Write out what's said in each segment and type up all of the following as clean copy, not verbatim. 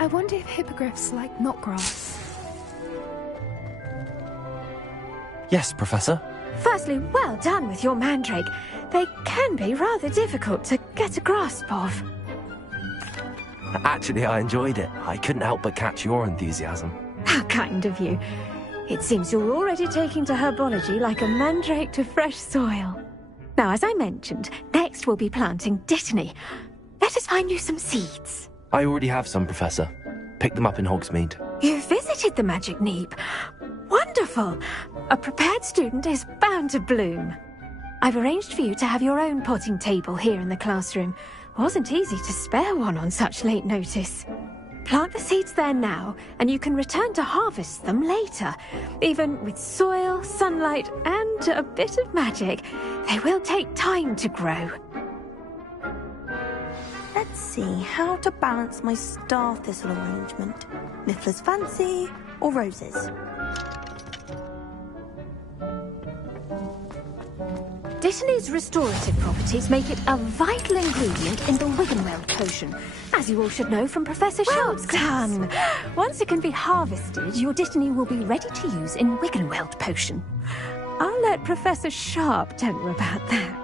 I wonder if hippogriffs like knotgrass. Yes, Professor. Firstly, well done with your mandrake. They can be rather difficult to get a grasp of. Actually, I enjoyed it. I couldn't help but catch your enthusiasm. How kind of you. It seems you're already taking to herbology like a mandrake to fresh soil. Now, as I mentioned, next we'll be planting dittany. Let us find you some seeds. I already have some, Professor. Picked them up in Hogsmeade. You visited the Magic Neep. Wonderful. A prepared student is bound to bloom. I've arranged for you to have your own potting table here in the classroom. Wasn't easy to spare one on such late notice. Plant the seeds there now, and you can return to harvest them later. Even with soil, sunlight, and a bit of magic, they will take time to grow. Let's see how to balance my star thistle arrangement. Miffler's fancy or roses? Dittany's restorative properties make it a vital ingredient in the Wiggenweld potion, as you all should know from Professor Sharp's class. Well done! Once it can be harvested, your Dittany will be ready to use in Wiggenweld potion. I'll let Professor Sharp tell you about that.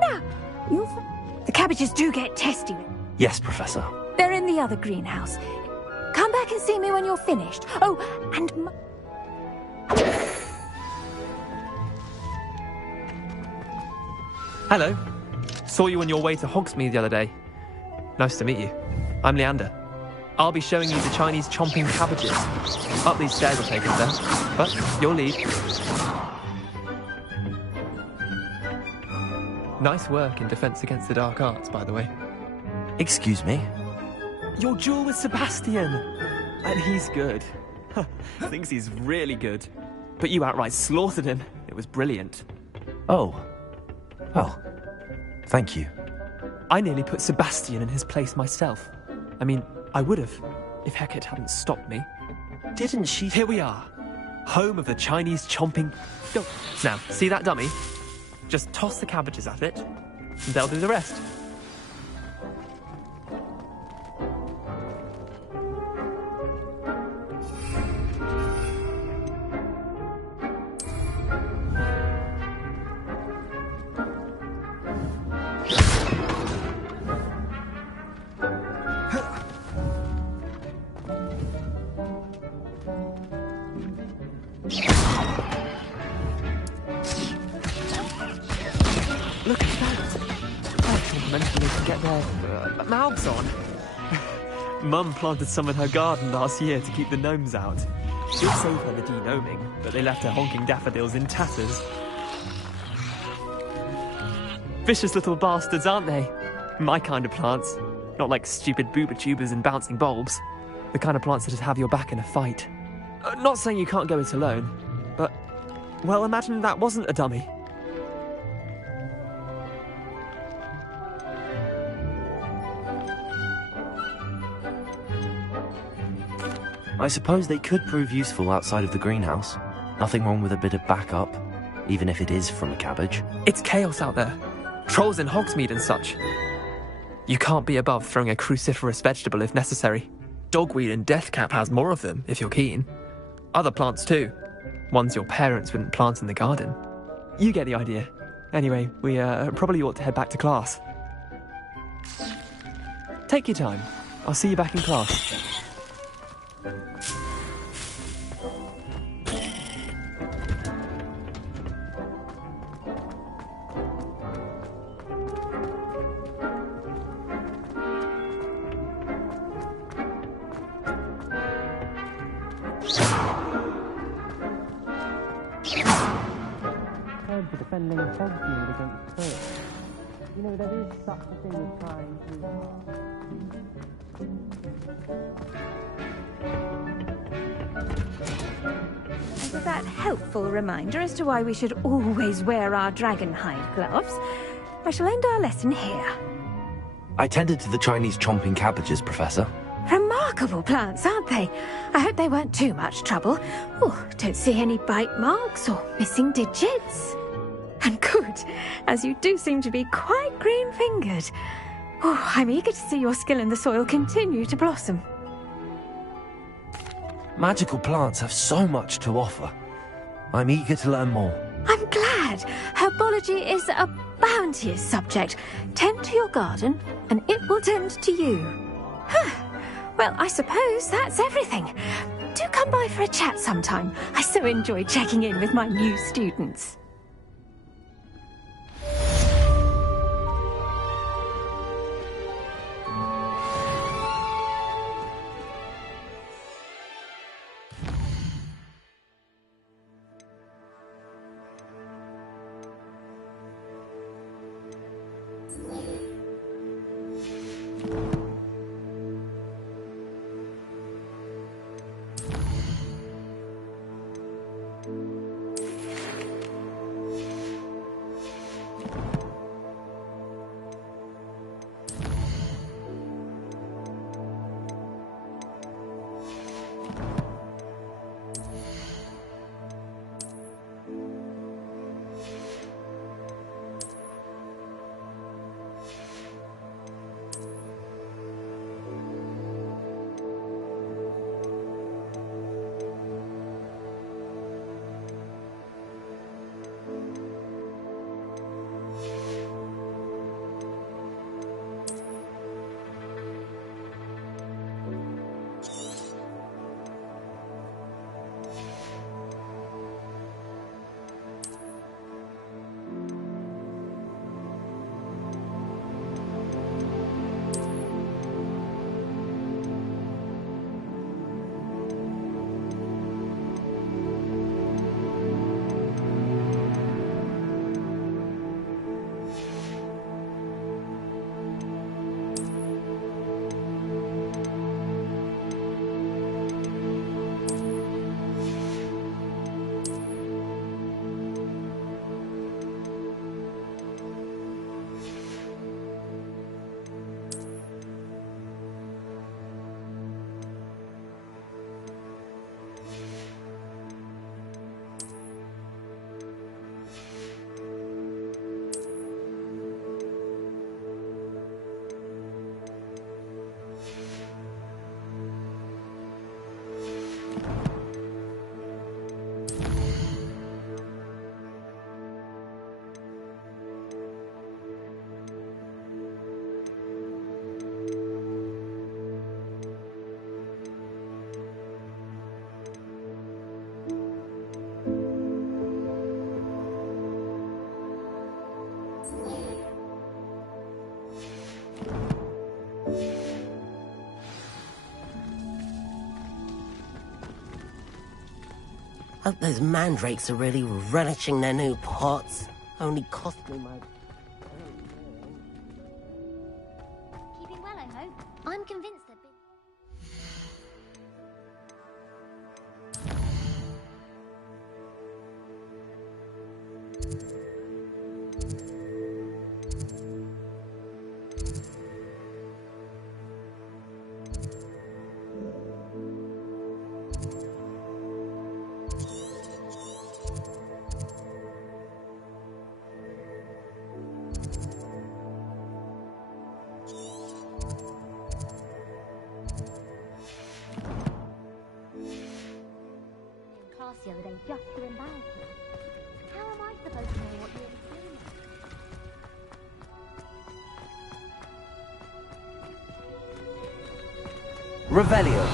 Now, the cabbages do get testy. Yes, Professor. They're in the other greenhouse. Come back and see me when you're finished. Oh, and... Hello. Saw you on your way to Hogsmeade the other day. Nice to meet you. I'm Leander. I'll be showing you the Chinese chomping cabbages. Up these stairs will take us there, but your lead. Nice work in Defense Against the Dark Arts, by the way. Excuse me? Your duel with Sebastian! And he's good. Thinks he's really good. But you outright slaughtered him. It was brilliant. Oh. Well, thank you. I nearly put Sebastian in his place myself. I mean, I would have, if Hecate hadn't stopped me. Didn't she... Here we are. Home of the Chinese chomping... Oh, now, see that dummy? Just toss the cabbages at it, and they'll do the rest. Look at that! How complimentary they can get their mouths on. Mum planted some in her garden last year to keep the gnomes out. It saved her the de-gnoming, but they left her honking daffodils in tatters. Vicious little bastards, aren't they? My kind of plants. Not like stupid booba tubers and bouncing bulbs. The kind of plants that just have your back in a fight. Not saying you can't go it alone, but, well, imagine that wasn't a dummy. I suppose they could prove useful outside of the greenhouse. Nothing wrong with a bit of backup, even if it is from a cabbage. It's chaos out there. Trolls in Hogsmeade and such. You can't be above throwing a cruciferous vegetable if necessary. Dogweed and deathcap has more of them, if you're keen. Other plants too. Ones your parents wouldn't plant in the garden. You get the idea. Anyway, we probably ought to head back to class. Take your time. I'll see you back in class. For defending Hogsmeade against Spurs. You know, there is such a thing as trying And with that helpful reminder as to why we should always wear our dragon hide gloves, I shall end our lesson here. I tended to the Chinese chomping cabbages, Professor. Remarkable plants, aren't they? I hope they weren't too much trouble. Oh, don't see any bite marks or missing digits. And good, as you do seem to be quite green-fingered. Oh, I'm eager to see your skill in the soil continue to blossom. Magical plants have so much to offer. I'm eager to learn more. I'm glad. Herbology is a bounteous subject. Tend to your garden, and it will tend to you. Well, I suppose that's everything. Do come by for a chat sometime. I so enjoy checking in with my new students. Hope those mandrakes are really relishing their new pots. Only cost me my... Keeping well, I hope. I'm convinced that... the other day just to embarrass me. How am I supposed to know what you're saying? Revelio.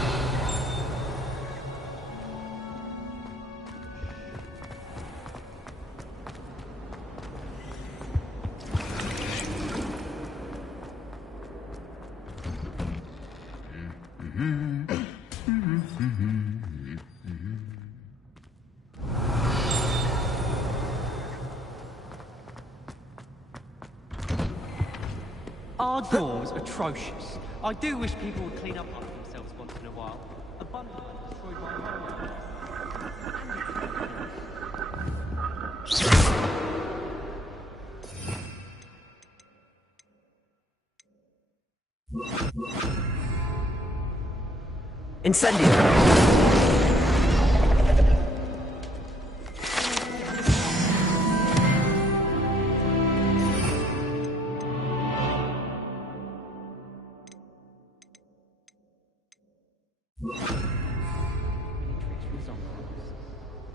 Our door's atrocious. I do wish people would clean up after themselves once in a while. A bundle destroyed my home. Incendio.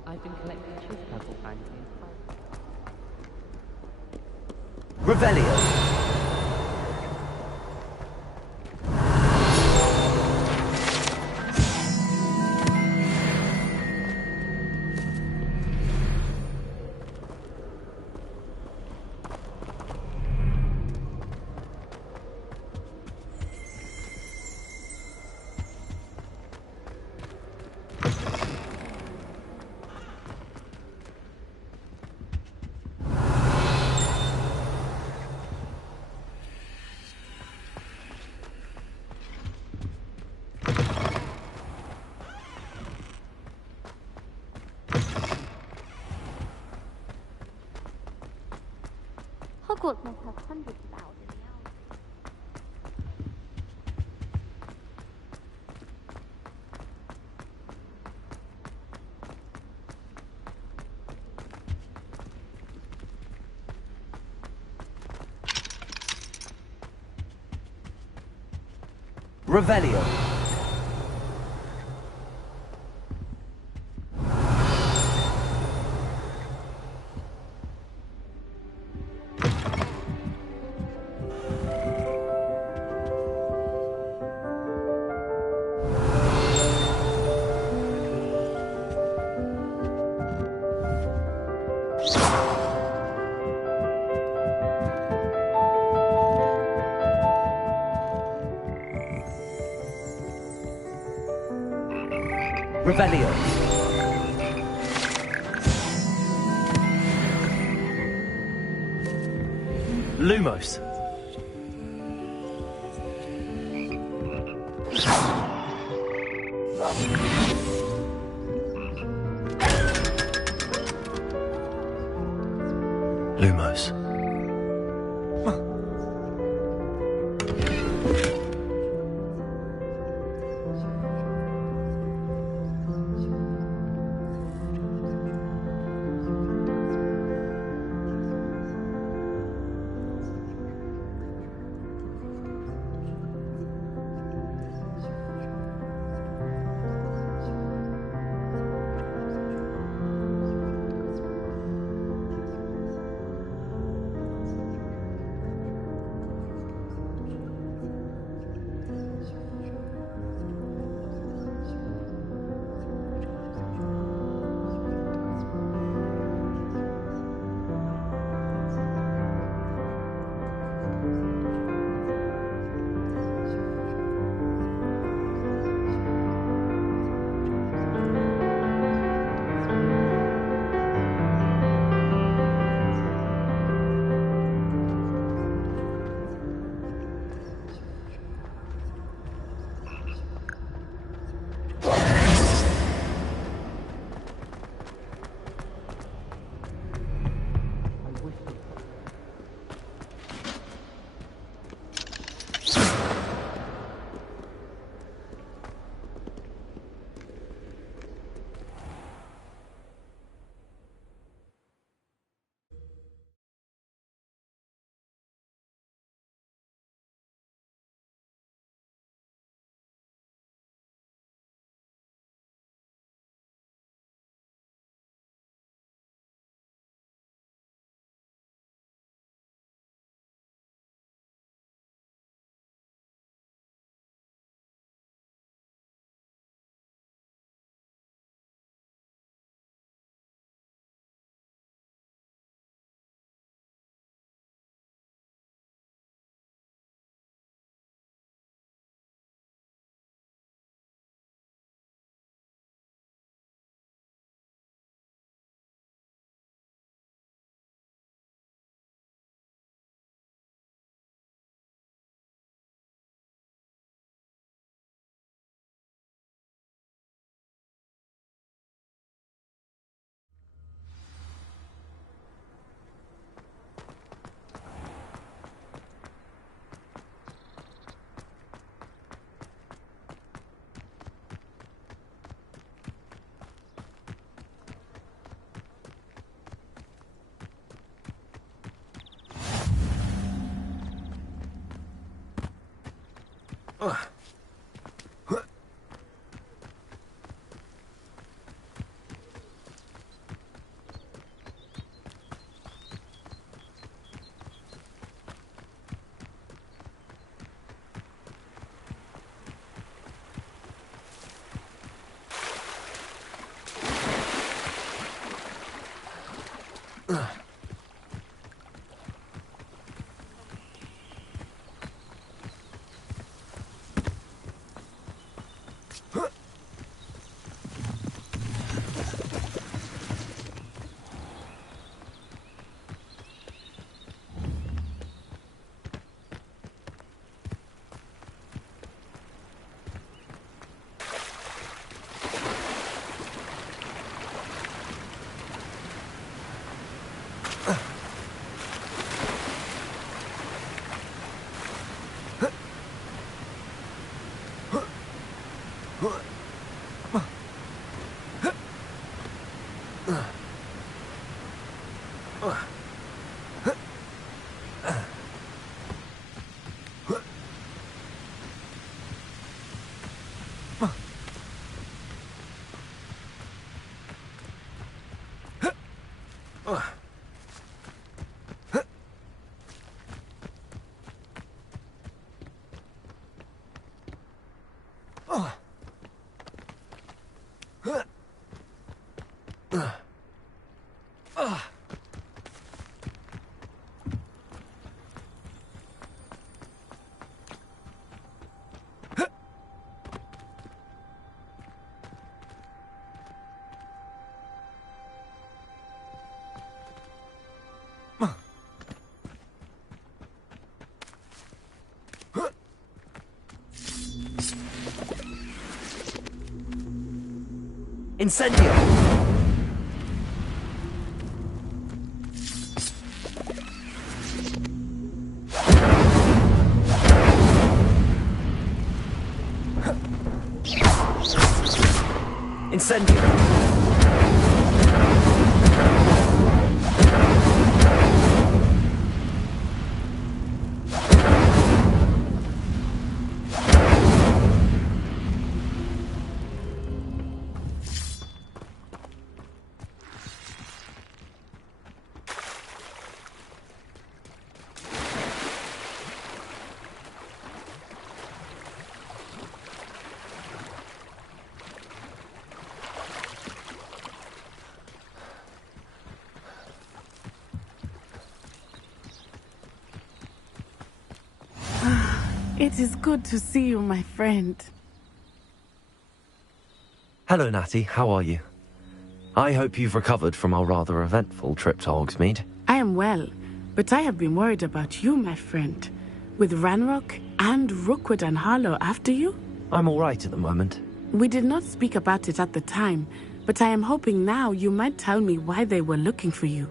I've been collecting cheese puzzle fantasies. Revelio. Hogwarts must have hundreds of owls in the owl. Revelio. Revelio. Lumos. Lumos. Incendio! Incendio! It is good to see you, my friend. Hello, Natty. How are you? I hope you've recovered from our rather eventful trip to Hogsmeade. I am well, but I have been worried about you, my friend. With Ranrock and Rookwood and Harlow after you? I'm all right at the moment. We did not speak about it at the time, but I am hoping now you might tell me why they were looking for you.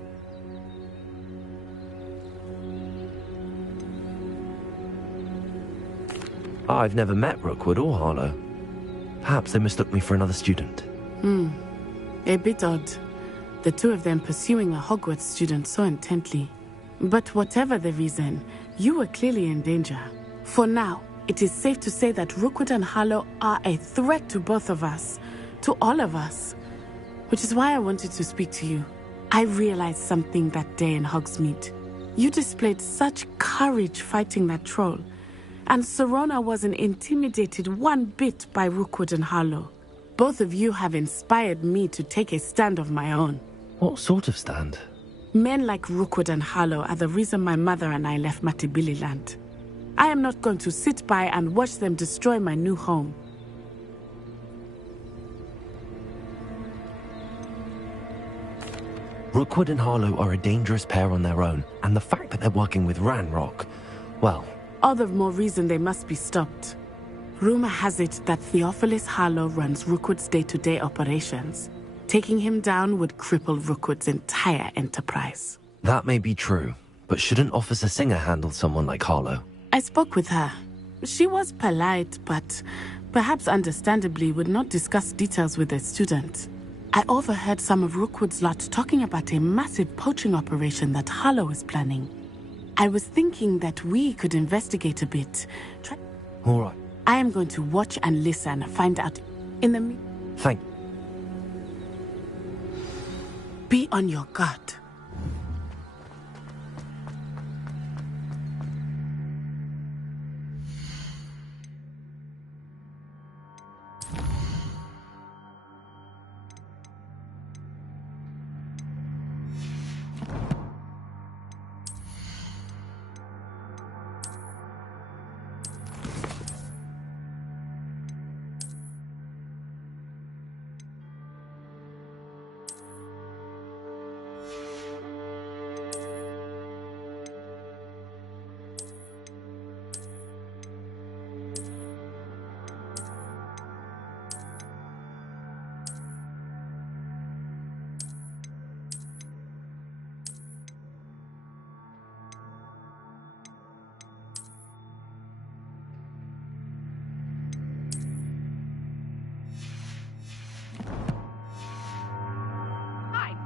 I've never met Rookwood or Harlow. Perhaps they mistook me for another student. A bit odd. The two of them pursuing a Hogwarts student so intently. But whatever the reason, you were clearly in danger. For now, it is safe to say that Rookwood and Harlow are a threat to both of us. To all of us. Which is why I wanted to speak to you. I realized something that day in Hogsmeade. You displayed such courage fighting that troll. And Serona wasn't intimidated one bit by Rookwood and Harlow. Both of you have inspired me to take a stand of my own. What sort of stand? Men like Rookwood and Harlow are the reason my mother and I left Matibili land. I am not going to sit by and watch them destroy my new home. Rookwood and Harlow are a dangerous pair on their own, and the fact that they're working with Ranrock, well... All the more reason they must be stopped. Rumor has it that Theophilus Harlow runs Rookwood's day-to-day operations. Taking him down would cripple Rookwood's entire enterprise. That may be true, but shouldn't Officer Singer handle someone like Harlow? I spoke with her. She was polite, but perhaps understandably would not discuss details with a student. I overheard some of Rookwood's lot talking about a massive poaching operation that Harlow is planning. I was thinking that we could investigate a bit. All right. I am going to watch and listen, find out in the... Thank... Be on your guard.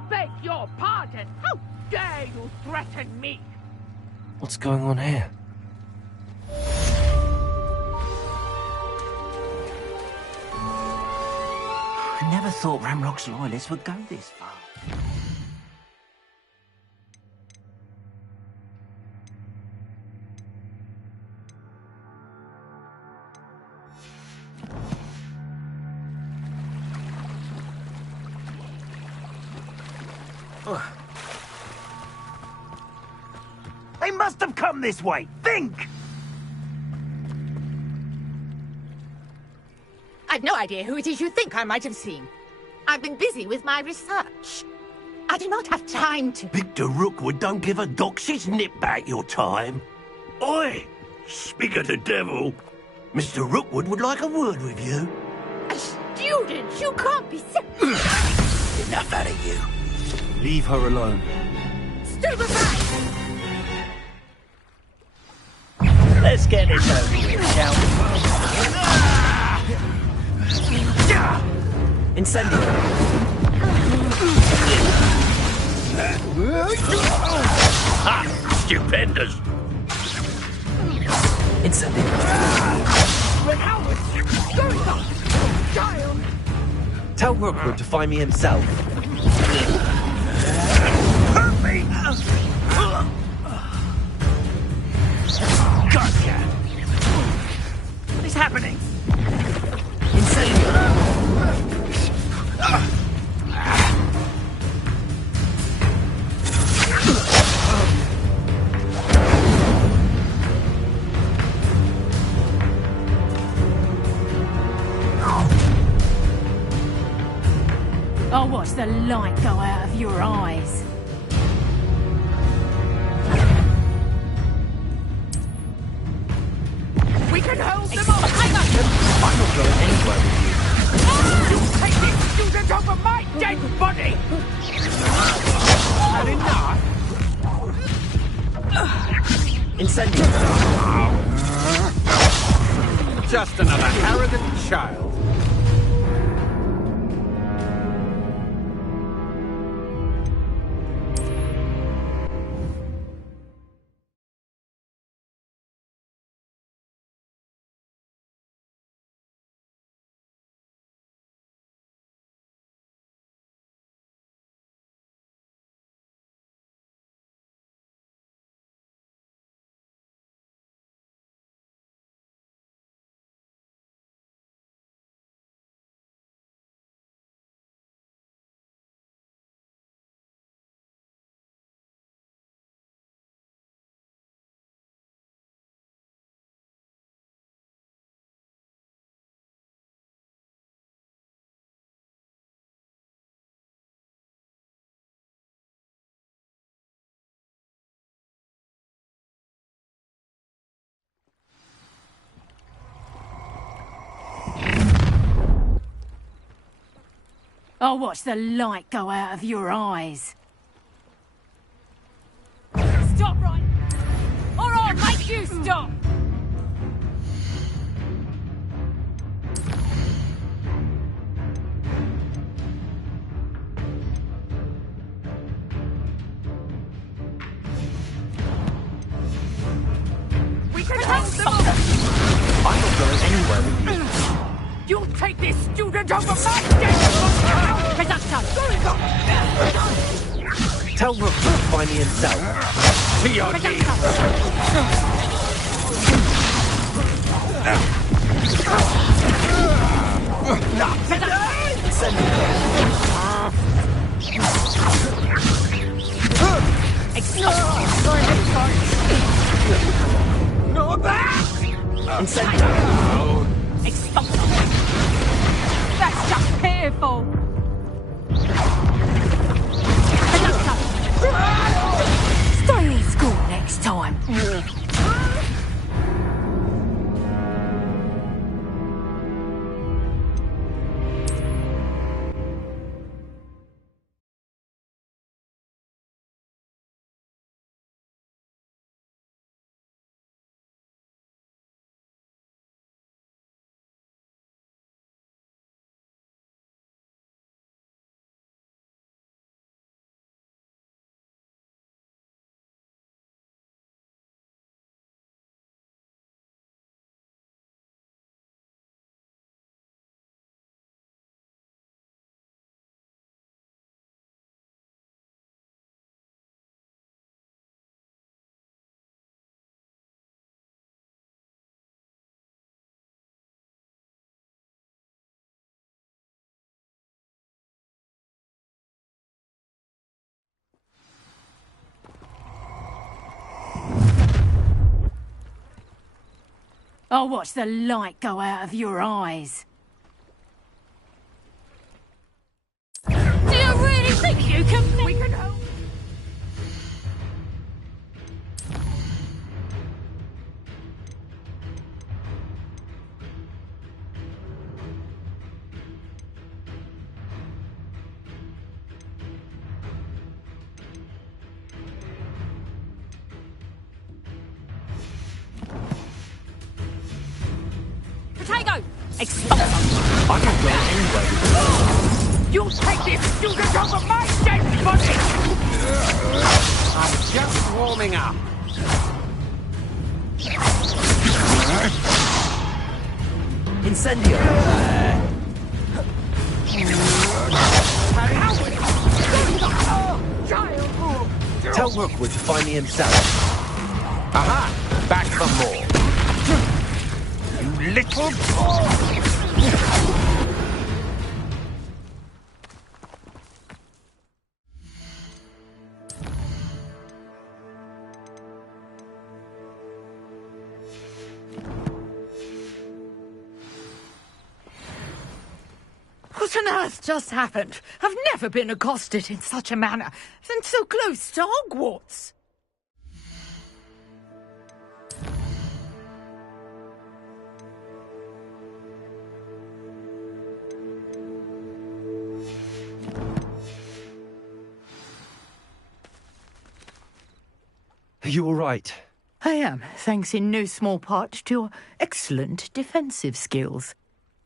Beg your pardon! How dare you threaten me? What's going on here? I never thought Ramrock's loyalists would go this far. They must have come this way. Think! I've no idea who it is you think I might have seen. I've been busy with my research. I do not have time to... Victor Rookwood don't give a doxy's nip back your time. Oi! Speak of the devil. Mr. Rookwood would like a word with you. A student? You can't be so... Enough out of you. Leave her alone. Stupefy! Let's get this over with, shall we? Incendio. Stupendous. Incendio. But how was going on? Child! Tell Rookwood to find me himself. Hurt me! Gotcha! What is happening? Incendio. I'll watch the light go out of your eyes. We can hold them off! I'm not going anywhere with you. You take this student over my dead body! Had enough? Incendio. just another arrogant child. I'll watch the light go out of your eyes. Stop right... Or I'll make you stop! We can hold them off! I'm not going anywhere with you. You'll take this student over my dead! Reducto! Tell Rook to find me himself. To your knees! Not that! Incendio! That's just pitiful! Stay in school next time. I'll watch the light go out of your eyes. Do you really think you can... We can help? Potato! Expulso! I can go anywhere. You'll take this student over my dead body! I'm just warming up. Incendio! Tell Rookwood to find me himself. Aha! Back for more. You little... What on earth just happened? I've never been accosted in such a manner, and so close to Hogwarts. Are you all right? I am, thanks in no small part to your excellent defensive skills.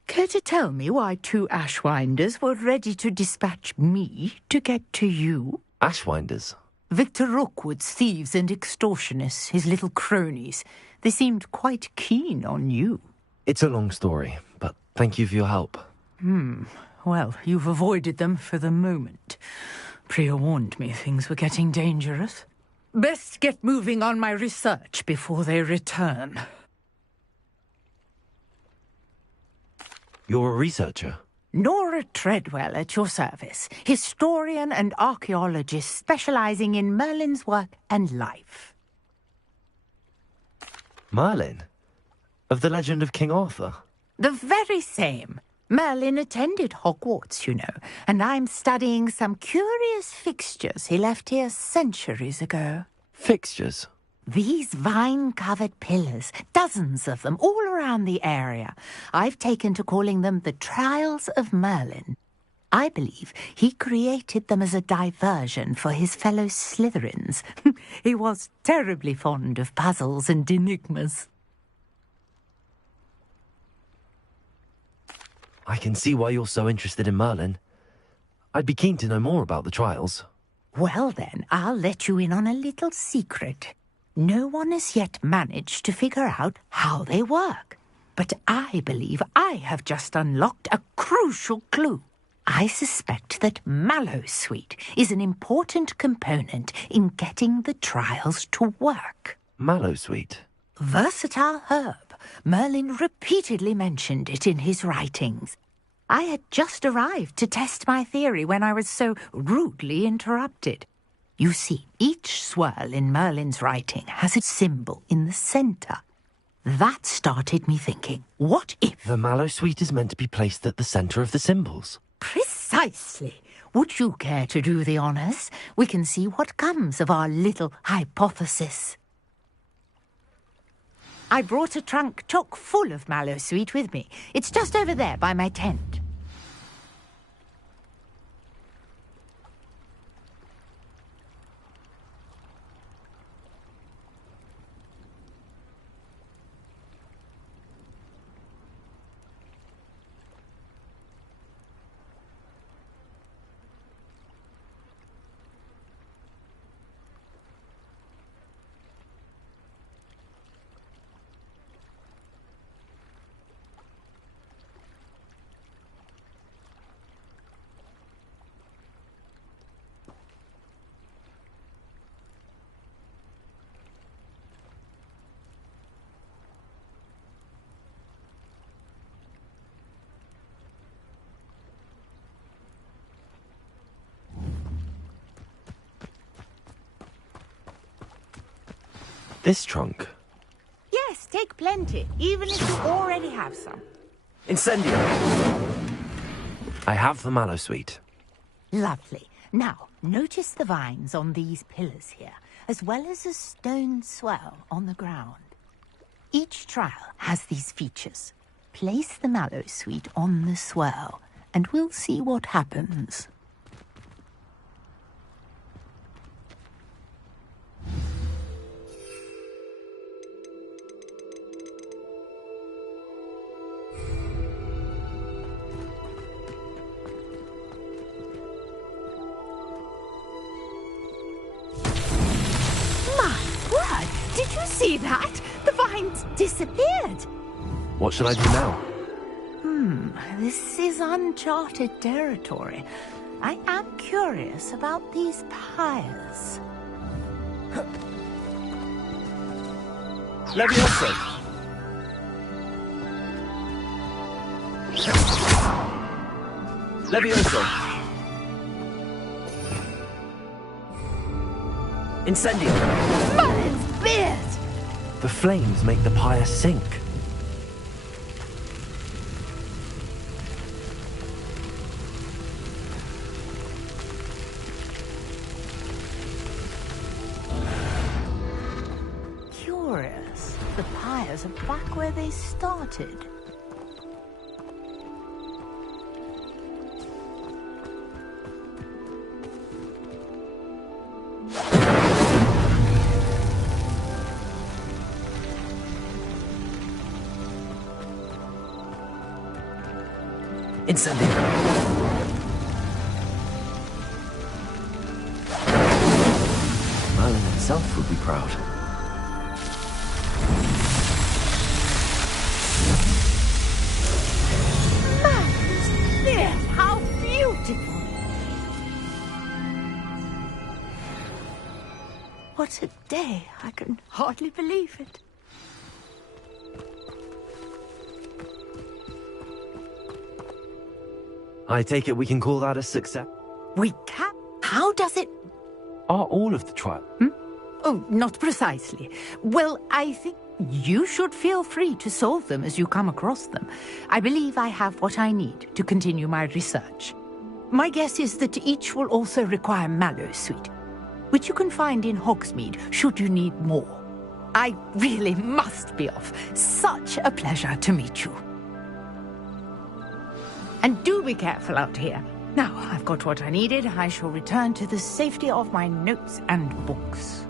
Care to tell me why 2 Ashwinders were ready to dispatch me to get to you? Ashwinders? Victor Rookwood's thieves and extortionists, his little cronies. They seemed quite keen on you. It's a long story, but thank you for your help. Well, you've avoided them for the moment. Priya warned me things were getting dangerous. Best get moving on my research before they return. You're a researcher? Nora Treadwell at your service, historian and archaeologist specializing in Merlin's work and life. Merlin? Of the legend of King Arthur? The very same. Merlin attended Hogwarts, you know, and I'm studying some curious fixtures he left here centuries ago. Fixtures? These vine-covered pillars, dozens of them, all around the area. I've taken to calling them the Trials of Merlin. I believe he created them as a diversion for his fellow Slytherins. He was terribly fond of puzzles and enigmas. I can see why you're so interested in Merlin. I'd be keen to know more about the trials. Well then, I'll let you in on a little secret. No one has yet managed to figure out how they work. But I believe I have just unlocked a crucial clue. I suspect that Mallowsweet is an important component in getting the trials to work. Mallowsweet? Versatile herb. Merlin repeatedly mentioned it in his writings. I had just arrived to test my theory when I was so rudely interrupted. You see, each swirl in Merlin's writing has a symbol in the centre. That started me thinking, what if... The Mallowsweet is meant to be placed at the centre of the symbols. Precisely. Would you care to do the honours? We can see what comes of our little hypothesis. I brought a trunk chock full of Mallowsweet with me. It's just over there by my tent. This trunk? Yes, take plenty, even if you already have some. Incendio! I have the Mallowsweet. Lovely. Now, notice the vines on these pillars here, as well as a stone swell on the ground. Each trial has these features. Place the Mallowsweet on the swell, and we'll see what happens. Did you see that? The vines disappeared. What should I do now? This is uncharted territory. I am curious about these pyres. Levioso! Levioso! Incendio! Merlin's beard! The flames make the pyre sink. Curious. The pyres are back where they started. Incendio. Merlin himself would be proud. There, how beautiful! What a day. I can hardly believe it. I take it we can call that a success? We can. How does it... Are all of the trials? Oh, not precisely. Well, I think you should feel free to solve them as you come across them. I believe I have what I need to continue my research. My guess is that each will also require mallowsweet, which you can find in Hogsmeade should you need more. I really must be off. Such a pleasure to meet you. And do be careful out here. Now, I've got what I needed. I shall return to the safety of my notes and books.